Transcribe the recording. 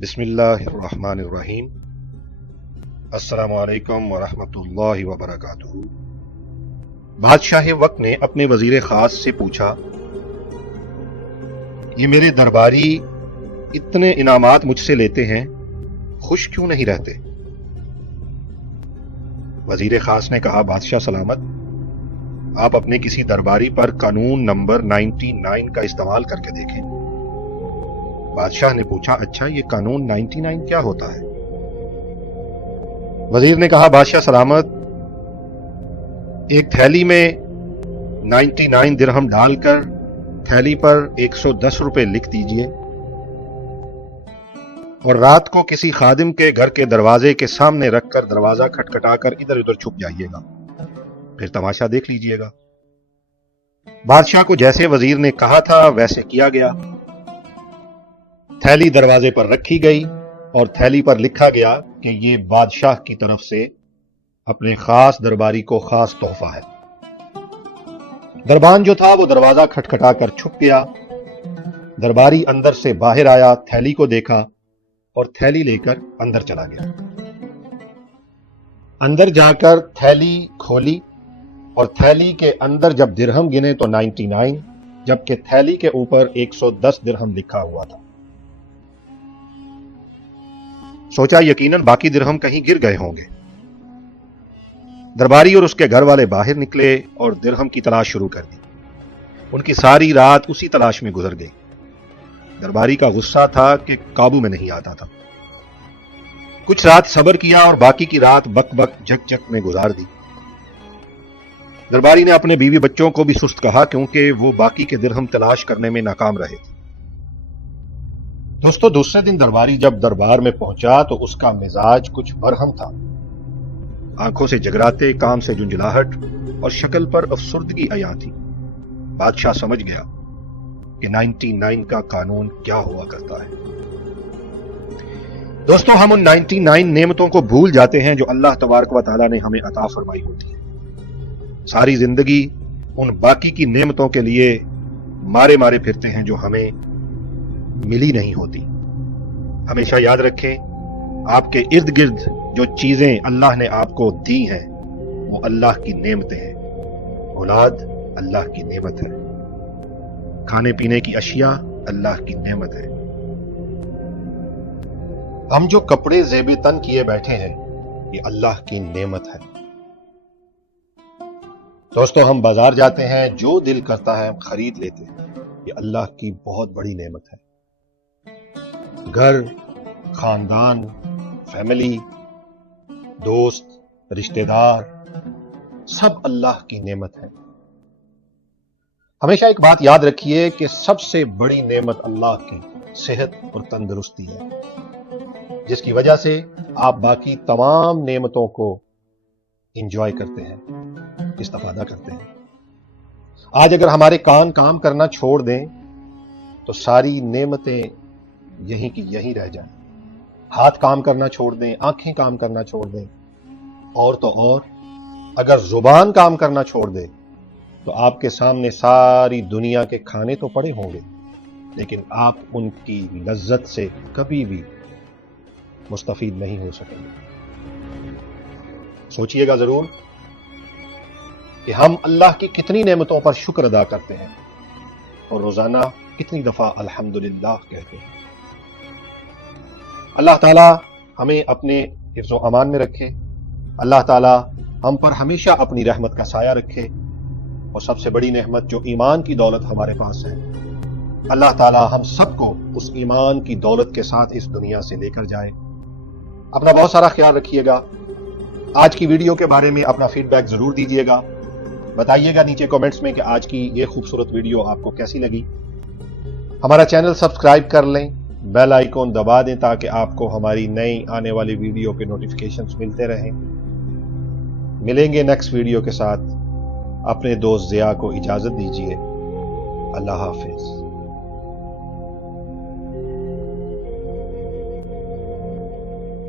बिस्मिल्लाहिर्रहमानिर्रहीम। अस्सलामु अलैकुम वरहमतुल्लाहि वबरकातुहू। बादशाह वक्त ने अपने वजीर खास से पूछा, ये मेरे दरबारी इतने इनामात मुझसे लेते हैं, खुश क्यों नहीं रहते? वजीर खास ने कहा, बादशाह सलामत, आप अपने किसी दरबारी पर कानून नंबर 99 का इस्तेमाल करके देखें। बादशाह ने पूछा, अच्छा ये कानून 99 क्या होता है? वजीर ने कहा, बादशाह सलामत, एक थैली में 99 दिरहम डालकर थैली पर 110 रुपए लिख दीजिए और रात को किसी खादिम के घर के दरवाजे के सामने रखकर दरवाजा खटखटाकर इधर उधर छुप जाइएगा, फिर तमाशा देख लीजिएगा। बादशाह को जैसे वजीर ने कहा था वैसे किया गया। थैली दरवाजे पर रखी गई और थैली पर लिखा गया कि ये बादशाह की तरफ से अपने खास दरबारी को खास तोहफा है। दरबान जो था वो दरवाजा खटखटाकर छुप गया। दरबारी अंदर से बाहर आया, थैली को देखा और थैली लेकर अंदर चला गया। अंदर जाकर थैली खोली और थैली के अंदर जब दिरहम गिने तो 99, जबकि थैली के ऊपर 110 दिरहम लिखा हुआ था। सोचा यकीनन बाकी दिरहम कहीं गिर गए होंगे। दरबारी और उसके घर वाले बाहर निकले और दिरहम की तलाश शुरू कर दी। उनकी सारी रात उसी तलाश में गुजर गई। दरबारी का गुस्सा था कि काबू में नहीं आता था। कुछ रात सब्र किया और बाकी की रात बक बक झक झक में गुजार दी। दरबारी ने अपने बीवी बच्चों को भी सुस्त कहा क्योंकि वो बाकी के दिरहम तलाश करने में नाकाम रहे थे। दोस्तों, दूसरे दिन दरबारी जब दरबार में पहुंचा तो उसका मिजाज कुछ बरहम था। आंखों से जगराते, काम से झुंझलाहट और शक्ल पर अफसुर्दगी आया थी। बादशाह समझ गया कि 99 का कानून क्या हुआ करता है। दोस्तों, हम उन 99 नेमतों को भूल जाते हैं जो अल्लाह तबारक व तआला ने हमें अता फरमाई होती है। सारी जिंदगी उन बाकी की नेमतों के लिए मारे मारे फिरते हैं जो हमें मिली नहीं होती। हमेशा याद रखें, आपके इर्द गिर्द जो चीजें अल्लाह ने आपको दी हैं वो अल्लाह की नेमतें हैं। औलाद अल्लाह की नेमत है, खाने पीने की अशिया अल्लाह की नेमत है। हम जो कपड़े ज़ेबे तन किए बैठे हैं ये अल्लाह की नेमत है। दोस्तों, हम बाजार जाते हैं, जो दिल करता है हम खरीद लेते हैं, ये अल्लाह की बहुत बड़ी नेमत है। घर, खानदान, फैमिली, दोस्त, रिश्तेदार, सब अल्लाह की नेमत है। हमेशा एक बात याद रखिए कि सबसे बड़ी नेमत अल्लाह की सेहत और तंदुरुस्ती है, जिसकी वजह से आप बाकी तमाम नेमतों को एंजॉय करते हैं, इस्तेफादा करते हैं। आज अगर हमारे कान काम करना छोड़ दें तो सारी नेमतें यहीं की यहीं रह जाएं। हाथ काम करना छोड़ दें, आंखें काम करना छोड़ दें, और तो और अगर जुबान काम करना छोड़ दे तो आपके सामने सारी दुनिया के खाने तो पड़े होंगे, लेकिन आप उनकी लज्जत से कभी भी मुस्तफीद नहीं हो सकेंगे। सोचिएगा जरूर कि हम अल्लाह की कितनी नेमतों पर शुक्र अदा करते हैं और रोजाना कितनी दफा अल्हम्दुलिल्लाह कहते हैं। अल्लाह ताला हमें अपने हिफ्ज़ व अमान में रखे। अल्लाह ताला हम पर हमेशा अपनी रहमत का साया रखे और सबसे बड़ी नेमत जो ईमान की दौलत हमारे पास है, अल्लाह ताला हम सबको उस ईमान की दौलत के साथ इस दुनिया से लेकर जाए। अपना बहुत सारा ख्याल रखिएगा। आज की वीडियो के बारे में अपना फीडबैक जरूर दीजिएगा। बताइएगा नीचे कमेंट्स में कि आज की ये खूबसूरत वीडियो आपको कैसी लगी। हमारा चैनल सब्सक्राइब कर लें, बेल आइकॉन दबा दें ताकि आपको हमारी नई आने वाली वीडियो के नोटिफिकेशंस मिलते रहें। मिलेंगे नेक्स्ट वीडियो के साथ। अपने दोस्त ज़िया को इजाज़त दीजिए। अल्लाह हाफिज़।